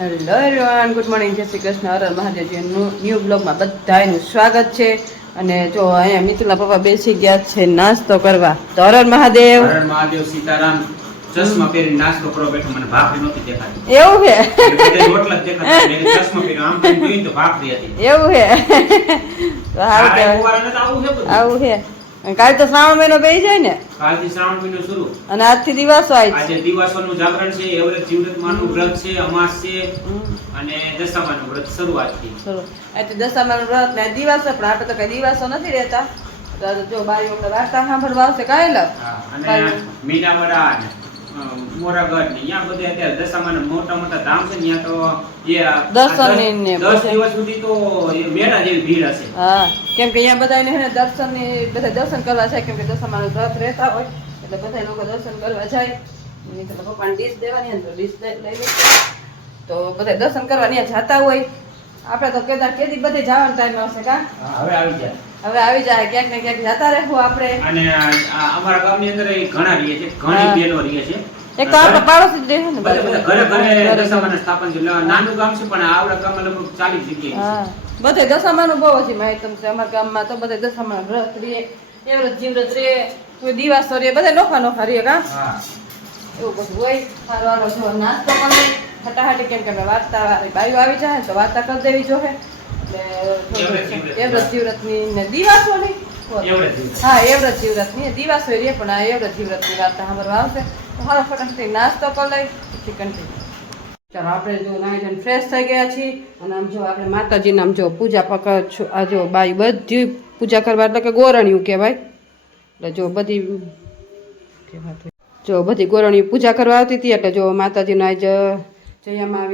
Hello everyone, good morning, જય Shri Krishna, Har Har મહાદેવજીનું new બ્લોગમાં બધાનું સ્વાગત છે. અને જો અહીંયા મિતુલના પપ્પા બેસી ગયા છે નાસ્તો કરવા. તો હર હર મહાદેવ, હર હર મહાદેવ, સીતારામ. ચશ્મા પહેરી નાસ્તો કરો બેઠો, મને ભાખરી નહોતી દેખાતી. એવું છે? બધે રોટલા જ દેખાતા, મેં ચશ્મા પહેર્યો, આમ કરીને જોઈને તો ભાખરી હતી. એવું છે? તો હારું આ કહેવાય. કુંવારાને તો આવું છે બધું. આવું છે. અને કાલ તો શ્રાવણ મહિનો બેસી જાય ને, કાલથી શ્રાવણ મહિનો શરૂ. અને આજથી દિવાસો આવી છે. આજે દિવાસોનું જાગરણ છે, એવરેજ જીવરતમાનું વ્રત છે, અમાસ છે અને દશામાનું વ્રત શરૂઆતથી. ચલો, એટલે દશામાનું વ્રત ને દિવાસો, પણ આપણે તો કઈ દિવાસો નથી રહેતા. તો જો બારી આપણે વાર્તા સાંભળવા આવશે કાંઈ લો. અને મીનાવાડા અને મોરાગઢ ને અહીંયા બધે અત્યારે દશામાના મોટા મોટા ધામ છે ને, ત્યાં તો એ દર્શનની ને 10 દિવસ સુધી તો એ મેળા જેવી ભીડ હશે. હા, કેમ કે અહીંયા બધાને હે ને બધા દર્શન કરવા જાય, કેમ કે દશામાનું વ્રત રહેતા હોય એટલે બધા લોકો દર્શન કરવા જાય. એટલે પપ્પાને ડીશ દેવાની હોય તો ડીશ લઈ લે, તો બધા દર્શન કરવા ત્યાં જતા હોય. આપણે તો કેદાર કેદી બધે જવાનો ટાઈમ આવશે કા? હવે આવી જાય. હવે આવી જાય, ક્યાંક ને ક્યાંક જતા રહેવું આપણે. અને અમારા ગામની અંદર ઘણા રહે છે, ઘણી બહેનો રહે છે. એક તો આપણે પાડોશી જ રહે ને, બધા ઘરે દશામાના સ્થાપન છે. નાનું ગામ છે પણ આવડા ગામમાં લગભગ 40 જગ્યાએ હા, બધે દશામાનું બહુ જ માહિતમ છે. અમારા ગામમાં તો બધે દશામાનું વ્રત રે, એવ્રત જીવ્રત રે, કોઈ દિવાસો રે, બધા નોખા નોખા રે કા? હા, એવું બધું હોય. સારવાનો જો નાસ્તો કરી લઈ ફટાફટી, કેમ કે વાર્તા વાળી બાઈઓ આવી જાય તો વાર્તા કરી દેવી જોઈએ. એટલે એવ્રત જીવ્રતની ને દિવાસોની, હા એવ્રત જીવ્રતની દિવાસો રે, પણ આ એવ્રત જીવ્રતની વાર્તા સાંભળવા આવશે. તો હાલો ફટાફટ નાસ્તો કરી લઈ પછી કન્ટિન્યુ. ચાલો, આપણે જો નાઈ ફ્રેશ થઈ ગયા છીએ. અને આમ જો આપણે માતાજીને આમ જો પૂજા પકડ છું. આ જો બાઈ બધી પૂજા કરવા, એટલે કે ગોરણિયું કહેવાય. એટલે જો બધી જો બધી ગોરણિયું પૂજા કરવા આવતી હતી. એટલે જો માતાજીના જયામાં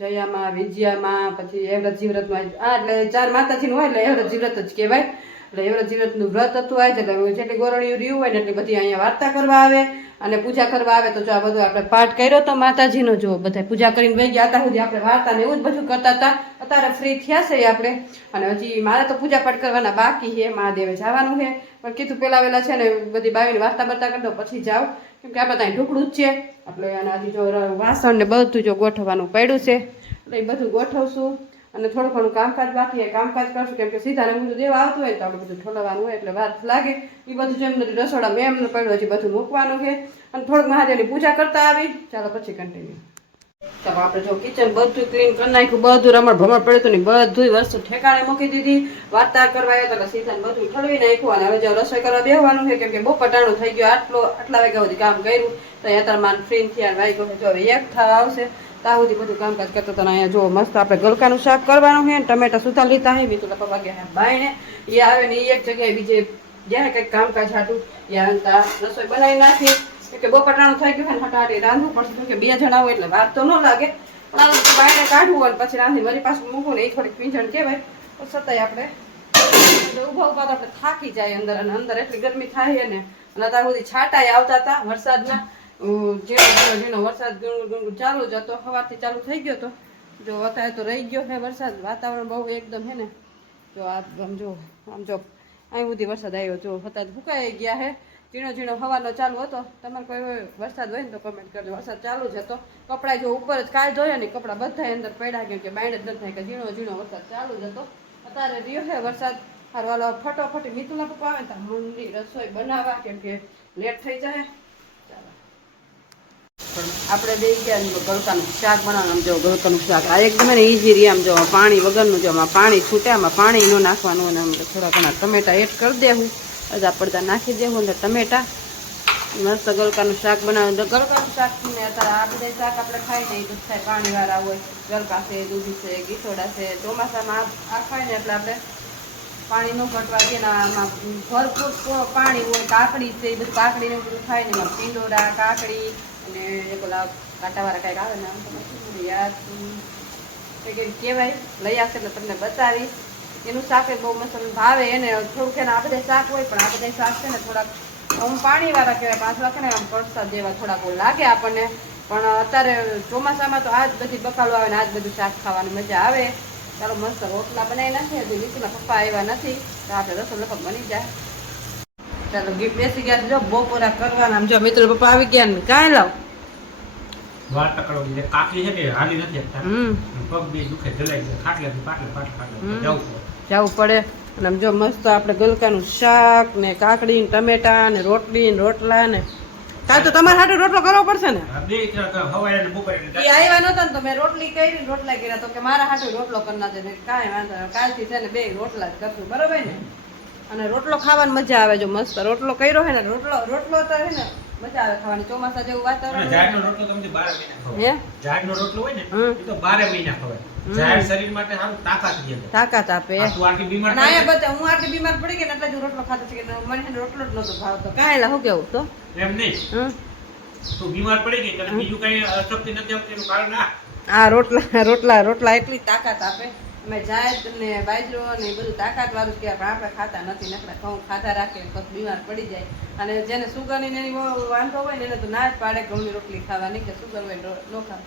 જયામાં, વિજયામાં, પછી એવ્રત જીવ્રતમાં, એટલે 4 માતાજીનું હોય એટલે એવ્રત જીવ્રત જ કહેવાય. એટલે એવ્રત જીવ્રતનું વ્રત હતું આજ. એટલે જેટલી ગોરણિયું રહ્યું હોય ને એટલે બધી અહીંયા વાર્તા કરવા આવે અને પૂજા કરવા આવે. તો જો આ બધું આપણે પાઠ કર્યો તો માતાજીનો, જો બધા પૂજા કરીને વહી ગયા. અત્યાર સુધી આપણે વાર્તા ને એવું જ બધું કરતા હતા. અત્યારે ફ્રી થયા છે આપણે. અને હજી મારે તો પૂજા પાઠ કરવાના બાકી છે, મહાદેવે જવાનું છે. પણ કીધું પેલા વેલા છે ને બધી બાવીને વાર્તા બરતા કરી દો પછી જાઓ, કેમ કે આપણે ત્યાં ઢુકડું જ છે. એટલે આનાથી જો વાસણ ને બધું જો ગોઠવવાનું પડ્યું છે, એટલે એ બધું ગોઠવશું. અને થોડું ઘણું કામકાજ બાકી હોય, કામકાજ કરશું, કેમ કે સીધા બધું દેવા આવતું હોય તો આપણે બધું ઠોલવાનું હોય એટલે વાર લાગે. એ બધું જેમ બધું રસોડા મેં એમને પડ્યું, હજી બધું મૂકવાનું છે. અને થોડુંક મહાદેવની પૂજા કરતા આવી. ચાલો પછી કન્ટિન્યુ. ચાલો, આપણે જો કિચન બધું ક્લીન કરી નાખ્યું, બધું રમણ ભમણ પડ્યું હતું ને બધું વસ્તુ ઠેકાણે મૂકી દીધી. વાર્તા કરવા આવ્યા એટલે સીધા બધું ઠલવી નાખ્યું. અને હવે જો રસોઈ કરવા બેસવાનું છે, કેમ કે બહુ પટાણું થઈ ગયું. આટલા વાગ્યા સુધી કામ કર્યું તો અત્યારે માન ફ્રી થયા વાગ્યો છે. જો હવે 1 થવા આવશે ત્યાં સુધી બધું કામકાજ કરતા હતા. અહીંયા જો મસ્ત આપણે ગલકાનું શાક કરવાનું છે. ટમેટા સુધા લીધા છે. બીજું પપ્પા ગયા બાઈને, એ આવે ને એ એક જગ્યાએ બીજે જ્યાં કંઈક કામકાજ હાટું ત્યાં રસોઈ બનાવી નાખી. કે બહુ પટાણું થઈ ગયું ને હટાટી રાંધવું પડશે, કે 2 જણા હોય એટલે વાર તો ન લાગે. પણ બાયણે કાઢવું હોય પછી રાંધી મારી પાછું મૂકવું ને એ થોડીક પીંજણ કહેવાય. તો છતાંય આપણે ઊભા ઊભા તો આપણે થાકી જાય અંદર. અને અંદર એટલી ગરમી થાય ને. અને ત્યાં સુધી છાંટાઈ આવતા હતા વરસાદના. ઝીણો વરસાદ ગુણગુણ ચાલુ જ હતો, સવારથી ચાલુ થઈ ગયો હતો. જો અત્યારે તો રહી ગયો છે વરસાદ. વાતાવરણ બહુ એકદમ છે ને, જો આમ જો અહીં સુધી વરસાદ આવ્યો. જો હતા ફૂંકાઈ ગયા છે. ઝીણો હવાનો ચાલુ હતો. તમારે કોઈ વરસાદ હોય ને તો કમેન્ટ કરજો. વરસાદ ચાલુ જ હતો. કપડાં જો ઉપર જ કાલ ધોયા ને કપડાં બધા અંદર પડ્યા, કેમ કે બાયણ જ ન થાય, કે ઝીણો વરસાદ ચાલુ જ હતો. અત્યારે રહ્યો છે વરસાદ. હારું હાલો ફટોફટી મિતુલના પપ્પા આવે ને તો મંડી રસોઈ બનાવવા, કેમ કે લેટ થઈ જાય. આપણે બે ગયા ગલકાનું શાક બનાવવાનું. જો ગલકાનું શાક આ એકદમ ને ઈઝી રહી. આમ જો પાણી વગરનું, જો આમાં પાણી છૂટે, આમાં પાણી ન નાખવાનું. અને આમ થોડા ઘણા ટમેટા એડ કરી દેવું, અડધા પડદા નાખી દેવું અંદર ટમેટા. મસ્ત ગલકાનું શાક બનાવ્યું. ગલકાનું શાક ને અત્યારે આ બધા શાક આપણે ખાઈ ને એ તો થાય પાણીવાળા હોય. ગલકા છે, દૂધી છે, ગીસોડા છે. ચોમાસામાં આ ખાય ને એટલે આપણે પાણી ન ઘટવા દે. આમાં ભરપૂર પાણી હોય. કાકડી છે, એ બધું કાકડીને બધું ખાય ને એમાં ટીંડોરા, કાકડી અને એ પેલા કાંટાવાળા કાંઈક આવે ને, આમ તો યાદ કંઈક કહેવાય. લઈ આવશે એટલે તમને બતાવીશ. એનું શાક બહુ મસ્ત ભાવે એને. થોડુંક એને આ બધા શાક હોય, પણ આ બધા શાક છે ને થોડાક આમ પાણીવાળા કહેવાય. પાછળ કે ને આમ વરસાદ જેવા થોડાક લાગે આપણને. પણ અત્યારે ચોમાસામાં તો આ જ બધી બકાલું આવે ને આ જ બધું શાક ખાવાની મજા આવે. ચાલો મસ્ત રોટલા બનાવી નાખીએ. હજી લીટીના પપ્પા આવ્યા નથી તો આપણે રસોઈ લગભગ બની જાય. ચાલો ગીત બેસી ગયા. જો બપોરા કરવાના. જો મિત્રો પપ્પા આવી ગયા ને કાંઈ લાવ વાળ તકડો દીધે કાકલી છે કે હાલી નથી શકતા હમ પગ બી દુખે જલાઈ જાય ખાટલેથી પાટલે જવું પડે જવું પડે અને આમ જો મસ્ત આપણે ગલકાનું શાક ને કાકડી ને ટમેટા ને રોટલી ને રોટલા ને કાલ તો તમારે હાટુ રોટલો કરવો પડશે ને બે હવાય ને બપોરે એ આવ્યા નતા ને તો મેં રોટલી કરી ને રોટલા કર્યા તો કે મારા હાટુ રોટલો કરી નાખે ને કાંઈ વાંધો નહીં. કાલથી છે ને બે રોટલા જ કરશું બરોબર ને અને રોટલો ખાવાની મજા આવે જો મસ્ત રોટલો કર્યો હે ને રોટલો તો હે ને મજા આવે ખાવાની ચોમાસા જેવું વાતાવરણ ઝાડનો રોટલો તમને 12 મહિના ખવાય. હે ઝાડનો રોટલો હોય ને હમ. એ તો 12 મહિના ખવાય. ઝાડ શરીર માટે સારું તાકાત દે છે. તાકાત આપે આ તું આટલી બીમાર અને આયા બધા હું આટલી બીમાર પડી ગઈ ને એટલે જ હું રોટલો ખાતો છે કે મને છે ને રોટલો જ નતો ભાવતો કાંઈ લા હું કેવું તો એમ નહીં હમ તું બીમાર પડી ગઈ તને બીજું કઈ અશક્તિ નથી આવતી એનું કારણ આ રોટલા એટલી તાકાત આપે અમે જાયદ ને બાજરો ને એ બધું તાકાત વાળું કે આપણે ખાતા નથી નકરા ઘઉં ખાતા રાખીએ પછી બીમાર પડી જાય અને જેને સુગર ની એની વાંધો હોય ને એને તો ના જ પાડે ઘઉંની રોટલી ખાવાની કે સુગર હોય ન ખાવા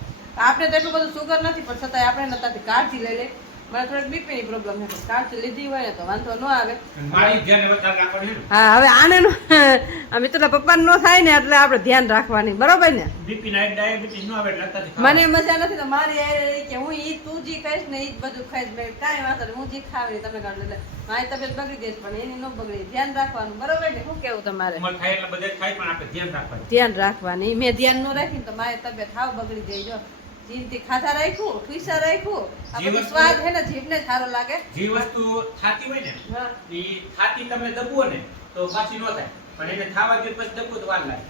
આપણે તો એટલું બધું સુગર નથી પણ છતાંય આપણે નતાથી કાળજી લઈ લે મને થોડીક બીપીની પ્રોબ્લેમ છે પણ કાળજી લીધી હોય ને તો વાંધો ન આવે મારી ધ્યાન વધારે રાખવાનું છે ને. હા હવે આને આ મિત્રના પપ્પાને ન થાય ને એટલે આપણે ધ્યાન રાખવાની બરોબર ને બીપી ના ડાયાબિટીસ ન આવે એટલે અત્યારથી મને મજા નથી તો મારી એ કે હું ઈ તું જી ખાઈશ ને ઈ જ બધું ખાઈશ મેં કાંઈ વાંધો નહીં હું જી ખાવી તમે કાઢ એટલે મારી તબિયત બગડી ગઈ છે પણ એની ન બગડી ધ્યાન રાખવાનું બરોબર ને શું કેવું તમારે ઉંમર થાય એટલે બધે ખાય પણ આપણે ધ્યાન રાખવાનું. ધ્યાન રાખવાની મેં ધ્યાન ન રાખીને તો મારી તબિયત હાવ બગડી ગઈ જો જીભથી ખાધા રાખ્યું ઠુઈસા રાખ્યું આ બધું સ્વાદ હે ને જીભને સારો લાગે જે વસ્તુ થાતી હોય ને હા એ થાતી તમે દબવો ને તો પાછી ન થાય પણ એને થાવા દે પછી દબવો તો વાર લાગે.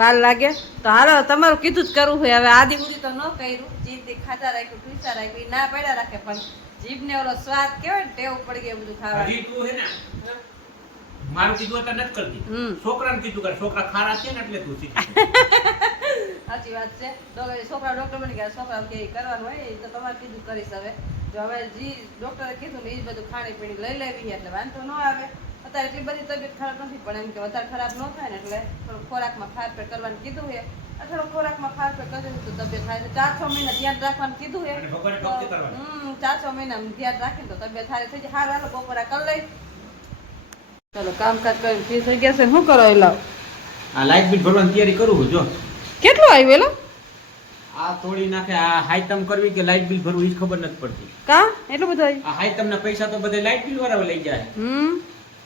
વાર લાગે તો હાલો તમારું કીધું જ કરવું હોય હવે આદિ ઉદી તો ન કર્યું જીભથી ખાધા રાખ્યું ઠુઈસા રાખ્યું ઈ ના પડ્યા રાખે પણ જીભને ઓલો સ્વાદ કેવાય ને ટેવ પડી ગઈ બધું ખાવાનું હજી તું હે ને મારું કીધું તો નથી કરતી હમ છોકરાને કીધું કર છોકરા ખારા છે ને એટલે તું શીખી. સાચી વાત છે છોકરા ડોક્ટર બની ગયા છોકરા કે ઈ કરવાનું હોય એ તો તમારે કીધું કરીશ હવે જો હવે જી ડોક્ટરે કીધું ને એ જ બધું ખાણી પીણી લઈ લેવી એટલે વાંધો ન આવે અત્યારે એટલી બધી તબિયત ખરાબ નથી પણ એમ કે વધારે ખરાબ ન થાય ને એટલે થોડું ખોરાકમાં ફારફેર કરવાનું કીધું છે થોડો ખોરાકમાં ફારફેર કરી તો તબિયત થાય 4-6 મહિના ધ્યાન રાખવાનું કીધું છે અને ભગવાને ભક્તિ કરવાની. 4-6 મહિના ધ્યાન રાખીને તો તબિયત સારી થઈ જાય હારું હાલો બપોરા કરી લઈ ચાલો કામકાજ કરીને ફ્રી થઈ ગયા છે શું કરો એલા આ લાઇટ બિલ ભરવાની તૈયારી કરું જો કેટલું આવ્યું એલા આ તોડી નાખે આ હાઈતમ કરવી કે લાઇટ બિલ ભરવું એ જ ખબર નથી પડતી. કા એટલું બધું આવ્યું આ હાઈતમ ના પૈસા તો બધા લાઇટ બિલ વાળા લઈ જાય.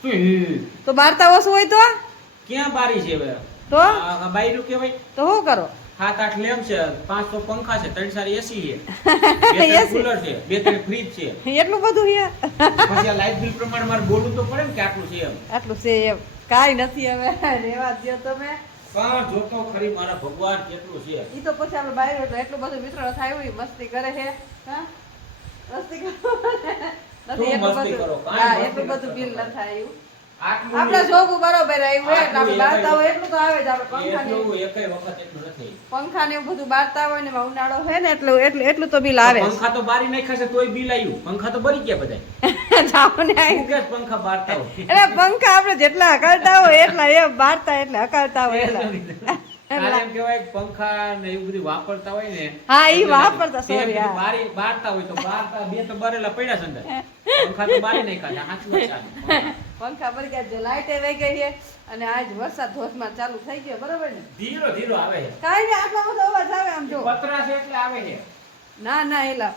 શું તો બારતા ઓછું હોય તો ક્યાં બારી છે હવે તો આ બાયરું કહેવાય. તો શું કરો 7-8 લેમ્પ છે 500 પંખા છે 3-4 એસી છે 2-3 કુલર છે 2-3 ફ્રીજ છે એટલું બધું છે પછી આ લાઇટ બિલ પ્રમાણે મારે બોલવું તો પડે ને કે આટલું છે એમ. આટલું છે એમ કાંઈ નથી હવે રેવા દ્યો તમે પણ જોતો ખરી મારા ભગવાન કેટલું છે. ઈ તો પછી આપણે બહાર એટલે એટલું બધું મિત્ર થાય હોય મસ્તી કરે છે હા મસ્તી કરો નથી એટલું મસ્તી કરો? બધું કાંઈ હા મસ્તી એટલું બધું નથી બિલ કરવાનું. ન થાય એવું આટલું આપણા જોગું બરોબર આવ્યું હોય એટલે આપણે આટલું બારતા હોય એટલું તો આવે જ આપણે પંખા એટલું એકેય વખત એટલું નથી. પંખા ને એવું બધું બારતા હોય ને એમાં ઉનાળો હોય ને એટલું તો બિલ આવે પંખા તો બારી નાખ્યા છે તોય બિલ આવ્યું. પંખા તો બરી ગયા બધા. જાઓ ને આઈ. શું કે છે પંખા બારતા હોય? એટલે પંખા આપણે જેટલા હકાળતા હોય એટલા એ બારતા એટલે હકાળતા હોય એટલા કાલે એમ કહેવાય કે પંખા ને એવું બધું વાપરતા હોય ને હા ઈ વાપરતા તે સોરી બધું હા બારી બારતા હોય તો બારતા બે તો બરેલા પડ્યા છે અંદર. પંખા તો બારી નાખ્યા છે. હાચું વાત છે. પંખા ભરી ગયા જો લાઈટે વહી ગઈ છે અને આજ વરસાદ ધોધમાર ચાલુ થઈ ગયો બરોબર ને ધીરો ધીરો આવે છે. કાઈ ને આટલો બધો અવાજ આવે આમ જો પતરા છે એટલે આવે છે. ના ના એલા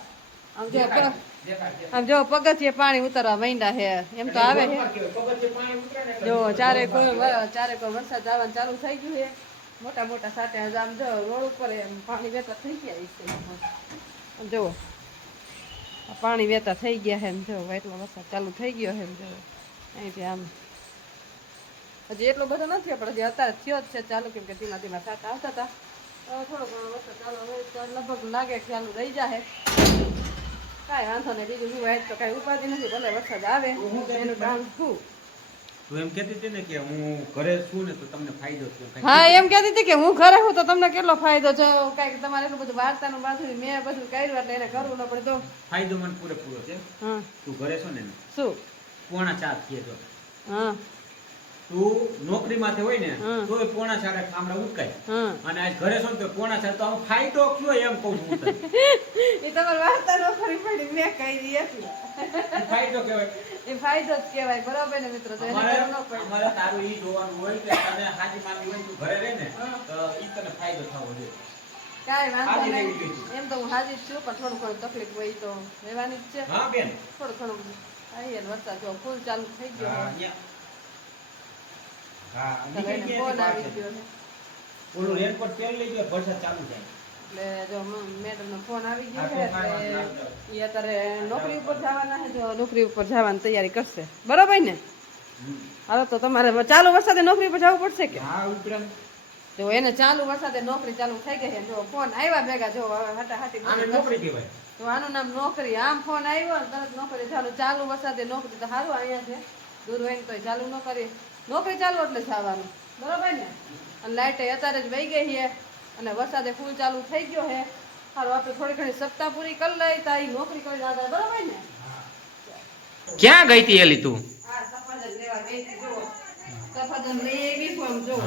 આમ જો દેખાય, દેખાય. આમ જો પગથિયે પાણી ઉતરવા માંડ્યા છે એમ તો આવે છે પગથિયે પાણી ઉતરે ને એટલે જો ચારે કોઈ વરસાદ આવવાનું ચાલુ થઈ ગયું છે મોટા મોટા સાટે આમ જો રોડ ઉપર એમ પાણી વહેતા થઈ ગયા છે જો પાણી વહેતા થઈ ગયા છે એમ જો એટલો વરસાદ ચાલુ થઈ ગયો છે એમ જો અહીંથી આમ હજી એટલો બધો નથી પણ હજી અત્યારે થયો જ છે ચાલુ કેમ કે ધીમા ધીમા સાટા આવતા હતા હવે થોડો ઘણો વરસાદ ચાલુ હોય તો લગભગ લાગે કે ચાલુ રહી જાય કાંઈ વાંધો નહીં બીજું શું હોય તો કાંઈ ઉપાધિ નથી ભલે વરસાદ આવે એનું કામ શું તું એમ કહેતી હતી ને કે હું ઘરે છું ને તો તમને ફાયદો થયો. હા એમ કહેતી હતી કે હું ઘરે હું તો તમને કેટલો ફાયદો છે કાંઈક તમારે એટલું બધું વાર્તાનું બાંધું મેં બધું કર્યું એટલે એને કરવું ન પડે તો ફાયદો મને પૂરેપૂરો છે. હા તું ઘરે છો ને શું 3:45 થયે તો હા તું નોકરીમાંથી હોય ને હમ. તોય 3:45 કામડા ઉટકાય હા અને આજ ઘરે છો ને તો 3:45 તો આમ ફાયદો કયો એમ કહું છું હું તને. એ તમારે વાર્તા ન ખરી પડી મેં કહી દી એટલે એ ફાયદો કહેવાય. એ ફાયદો જ કહેવાય બરાબર ને મિત્રો તો એને અમારે કરવું ન પડે અમારે તારું ઈ જોવાનું હોય કે તને હાજી માની હોય ને તું ઘરે રહે ને હા. તો ઈ તને ફાયદો થવો જોઈએ. કાંઈ વાંધો હાજી નહીં. રહેવી જોઈએ. એમ તો હું હાજી જ છું પણ થોડું ઘણું તકલીફ હોય તો રહેવાની જ છે. હા બેન થોડું ઘણું આવીએ ને વરસાદ જો ફૂલ ચાલુ થઈ ગયો હા છે. અહીંયા. હા તો એને નીકળી ફોન ગયા આવી ગયો છે ઓલું રેનકોટ પહેરી લેજો વરસાદ ચાલુ થાય એટલે જો મેડમ નો ફોન આવી ગયો હા, છે તો કાંઈ એટલે વાંધો નહીં. એ અત્યારે નોકરી ઉપર જવાના છે જો નોકરી ઉપર જવાની તૈયારી કરશે બરોબર ને હાલો તો તમારે ચાલુ વરસાદે નોકરી પર જવું પડશે કે હા ઉપરામ જો એને ચાલુ વરસાદે નોકરી ચાલુ થઈ ગઈ છે જો ફોન આવ્યા ભેગા જો હટાહટી આને બધું નોકરી કહેવાય તો આનું નામ નોકરી આમ ફોન આવ્યો ને તરત નોકરી ચાલુ વરસાદે નોકરી તો સારું અહીંયા છે દૂર હોય ને તો ચાલુ ન કરી નોકરી ચાલુ એટલે જવાનું બરોબર ને અને લાઇટ અત્યારે જ વહી ગઈ છે અને વરસાદે ફૂલ ચાલુ થઈ ગયો છે સારું આપણે થોડી ઘણી સપ્તાહ પૂરી કરી લઈ તો અહીં નોકરી કરી જતા બરોબર ને ક્યાં ગઈ હતી એલી તું હા સફરજન લેવા ગઈ હતી જો સફરજન લઈ આવી પણ જો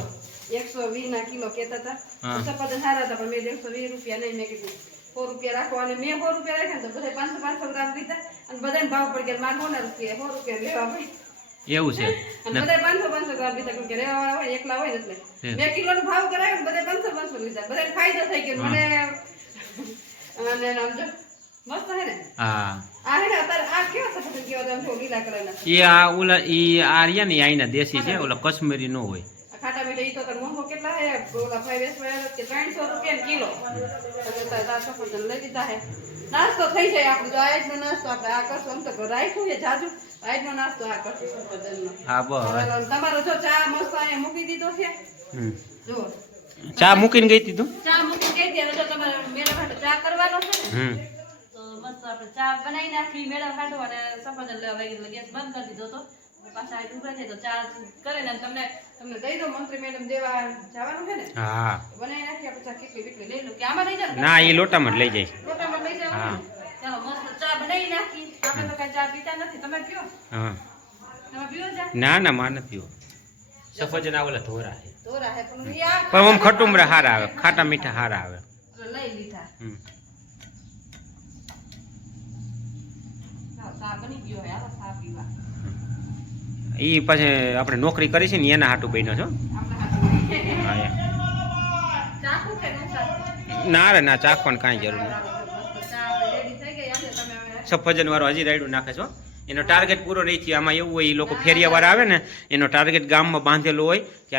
120 ના કિલો કહેતા હતા હા. સફરજન સારા હતા પણ મેં 120 રૂપિયા નહીં મેં કીધું 100 રૂપિયા રાખો અને મેં 100 રૂપિયા રાખ્યા ને તો બધા 500 ગ્રામ લીધા અને બધાને ભાવ પડી ગયા મારે 100 રૂપિયા 100 રૂપિયા લેવા પડી એવું છે અને બધા 500 ગ્રામ લીધા કેમ કે રહેવાવાળા હોય એકલા હોય ને એટલે મેં કિલોનો ભાવ કરાવ્યો ને બધા 500 લીધા બધાને ફાયદો થઈ ગયો મને અને આમ જો મસ્ત છે ને હા આ હે ને અત્યારે આ કેવા સફરજન કેવા તમે જો લીલા કલરના એ આ ઓલા ઈ આર્યા ને આઈના દેશી છે ઓલા કાશ્મીરી નો હોય ખાટા મીઠા ઈ તો તને મોંઘો કેટલા હે ઓલા 5S વાળા કે 300 રૂપિયા કિલો તો તાર સફરજન લઈ લીધા હે નાસ્તો થઈ જાય આપણે તો આજનો નાસ્તો આપણે આ કરશું આમ તો રાખ્યું છે જાજુ આજનો નાસ્તો આ કરશું સફરજનનો હા બસ તમારો જો ચા મસ્ત અહીંયા મૂકી દીધો છે હમ. જો ચા મૂકીને ગઈ હતી તું ચા મૂકી દઈ દે જો તમારે મેળા માટે ચા કરવાનો છે ને હમ તો મસ્ત આપણે ચા બનાવી નાખી મેળા ખાટો અને સફરજન લેવા વહી એટલે ગેસ બંધ કરી દીધો તો પાછા આ ઉભા થઈ તો ચા કરીને તમને દઈ દો મંત્રી મેડમ દેવા જવાનું છે ને હા બનાવી નાખી આપણે ચા કેટલી કેટલી લઈ લો કે આમાં લઈ જાવ ના એ લોટામાં જ લઈ જાય લોટામાં લઈ જાવ હા. ચાલો મસ્ત ચા બનાવી નાખી આપણે તો કઈ ચા પીતા નથી તમે પીઓ હા તમે પીઓ ચા ના ના માં નથી સફરજન આ ઓલા ધોરા છે તોરા હે પણ ઈ આ પણ આમ ખટુમરા હારા આવે ખાટા મીઠા હારા આવે લઈ લીધા હમ. હા ચા બની ગયો હે આ ચા પીવા ઈ પછી આપણે નોકરી કરી છે ને એના હાટું બન્યો છો આપણે હાથમાં હા એમ. ચા કુકે નો ચા ના રે ના ચાખવાની કાંઈ જરૂર નથી ચા રેડી થઈ ગઈ આજે તમે હવે સફરજન વાળો હજી રાયડું નાખે છો એનો ટાર્ગેટ પૂરો નહીં થયો આમાં એવું હોય એ લોકો ફેરિયા વાળા આવે ને એનો ટાર્ગેટ ગામમાં બાંધેલો હોય કે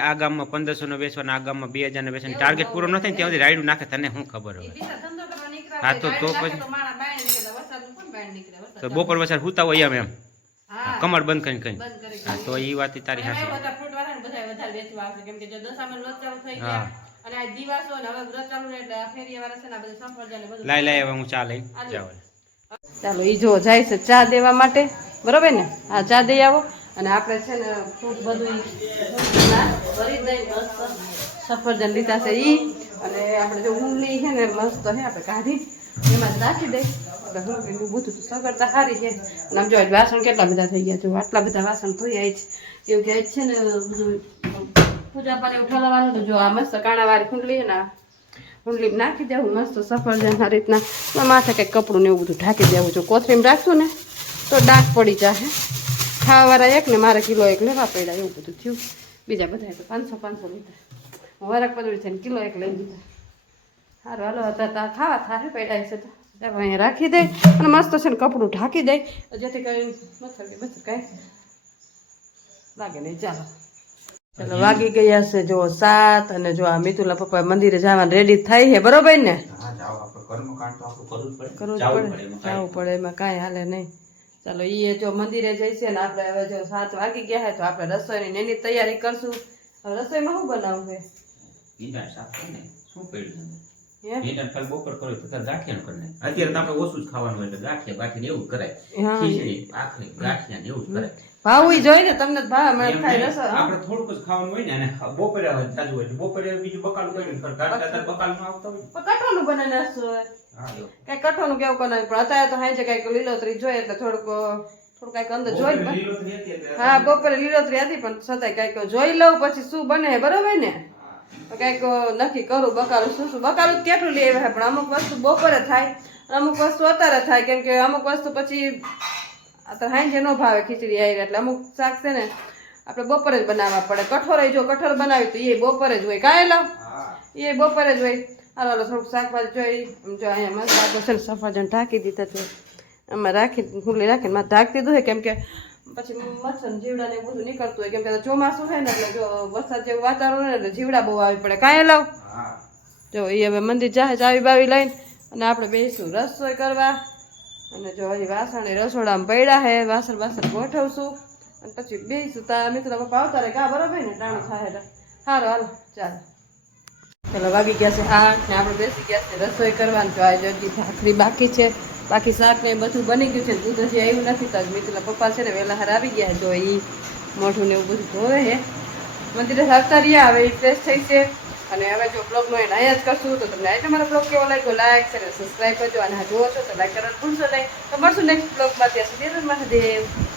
આ ગામમાં 1500 નો વેચવાનો આ ગામમાં 2000 નો વેચવાનો ટાર્ગેટ પૂરો ન થાય ને ત્યાં સુધી રાયડું નાખે તને શું ખબર ઈ હોય બીજા ધંધો કરવા નીકળ્યા હા, તો હોય, પછી- તો માણા બહાર નીકળે વરસાદનું કોણ બહાર નીકળે વરસાદ તો બપોર વસાર હુતા હોય એમ હા કમર બંધ કરીને કરીને બંધ કરી હા તો એ વાત તારી અને હાચી બધા ફ્રૂટ વાળા ને બધા વધારે વેચવા આવશે કેમ કે જો દશામાં વ્રત ચાલુ થઈ હા. ગયા અને આ દિવાસો ને હવે વ્રત ચાલુ ને એટલે આ ફેરિયા વાળા છે ને આ બધું સફરજન ને બધું લાય લાય હવે હું ચા લઈને જાવ ચાલો ઈ જો જાય છે ચા દેવા માટે બરોબર ને આ ચા દઈ આવો અને આપણે છે ને ફ્રૂટ બધું ભરી દઈ મસ્ત સફરજન લીધા છે ઈ અને આપણે જો ઊંઘલી છે ને મસ્ત છે આપણે કાઢી એમાં જ નાખી દઈ આપણે ઊંઘલી બધું તો સગડતા સારી છે અને આમ જો આજ વાસણ કેટલા બધા થઈ ગયા જો આટલા બધા વાસણ ધોયા જ કેવું કે આજ છે ને બધું પૂજા પાને ઉઠાડવાનું તો જો આ મસ્ત કાણાવાળી કુંડલી છે ને આ કુંડલી નાખી દેવું મસ્ત સફરજન આ રીતના ને માથે કંઈક કપડું ને એવું બધું ઢાંકી દેવું જો કોથળીમાં રાખશું ને તો ડાઘ પડી જશે ખાવાવાળા એક ને મારે કિલો એક લેવા પડ્યા એવું બધું થયું બીજા બધા તો 500 લીધા વરક પદડી છે ને કિલો એક લઈ લીધા સારું હાલો હતા ખાવા થાય પડ્યા છે તો અહીંયા રાખી દે અને મસ્ત છે ને કપડું ઢાંકી દે જેથી કરીને મચ્છર કે મચ્છર કાંઈ લાગે નહીં ચાલો ચાલો વાગી ગયા છે જો 7 અને જો આ મિતુલા પપ્પા મંદિરે જવાનું રેડી થાય છે બરોબર ને કરવું જ પડે જવું પડે એમાં કાંઈ હાલે નહીં ચાલો એ જો મંદિરે જઈશે ને આપણે હવે જો 7 વાગી ગયા છે તો આપણે રસોઈની એની તૈયારી કરશું હવે રસોઈમાં શું બનાવવું છે અત્યારે તો આપણે ઓછું જ ખાવાનું એટલે ગાંઠિયા બાકી એવું કરાય હા. ખીચડી આખરી ગાંઠિયા ને એવું જ કરાય ભાવું જોઈ ને તમને ભાવ મને એમ થાય નહીં, રસો આપણે થોડુંક જ ખાવાનું હોય ને અને બપોરે જાજુ હોય એટલે બપોરે બીજું બકાલું કર્યું ગાંઠિયા બકાલું આવતા હોય કઠોળનું બનાવી નાખશું હવે હા જો. કઈ કઠોળનું કેવું બનાવ્યું પણ અત્યારે તો હાંજે કઈક લીલોતરી જોઈએ એટલે થોડુંક કઈક અંદર જોઈ ને લીલોતરી હતી એટલે હા બપોરે લીલોતરી હતી પણ છતાંય કઈક જોઈ લઉં પછી શું બને બરોબર ને તો કઈક નક્કી કરું બકાલું શું બકાલું કેટલું લઈ આવ્યા પણ અમુક વસ્તુ બપોરે થાય અને અમુક વસ્તુ અત્યારે થાય કેમ કે અમુક વસ્તુ પછી અત્યારે હાંજે ન ભાવે ખીચડી આવી એટલે અમુક શાક છે ને આપણે બપોરે જ બનાવવા પડે કઠોળ જો કઠોળ બનાવી તો એ બપોરે જ હોય કાંઈ લાવ હા એ બપોરે જ હોય હાલો થોડુંક શાકભાજી જોઈ જો અહીંયા મસ્ત આગળ છે ને સફરજન ઢાંકી દીધા છે આમાં રાખી ફૂલી રાખીને મારે ઢાંકી દીધું છે કેમ કે પછી મચ્છર જીવડા ને એવું બધું નીકળતું હોય કેમ કે ચોમાસું છે ને એટલે જો વરસાદ જેવું વાતાવરણ હોય ને એટલે જીવડા બહુ આવી પડે કાંઈ લાવ જો એ હવે મંદિર જાહે ચાવી બાવી લઈને અને આપણે બેસીશું રસોઈ કરવા અને જો હજી વાસણ રસોડામાં પડ્યા છે વાસણ ગોઠવશું અને પછી બેસીશું તારા મિત્ર પપ્પા આવતા રહે કા બરાબર ને ટાણું થાય એટલે સારું હાલો ચાલો ચાલો વાગી ગયા છે 8 ને આપણે બેસી ગયા છે રસોઈ કરવાની જો આજે હજી ભાખરી બાકી છે બાકી શાક ને બધું બની ગયું છે દૂધ હજી આવ્યું નથી તો મિત્રના પપ્પા છે ને વહેલા હાર આવી ગયા જો એ મોઢું ને એવું બધું ધોવે છે મંદિરે આવતા રહ્યા હવે એ ફ્રેશ થઈ છે અને હવે જો બ્લોગનો એને અહીંયા જ કરશું તો તમને આજે મારો બ્લોગ કેવો લાગ્યો લાઈક છે સબસ્ક્રાઈબ કરજો અને હા જુઓ છો તો લાઈક કરવાનું ભૂલશો નહીં તો મળશું નેક્સ્ટ બ્લોગમાં ત્યાં સુધી મહાદેવ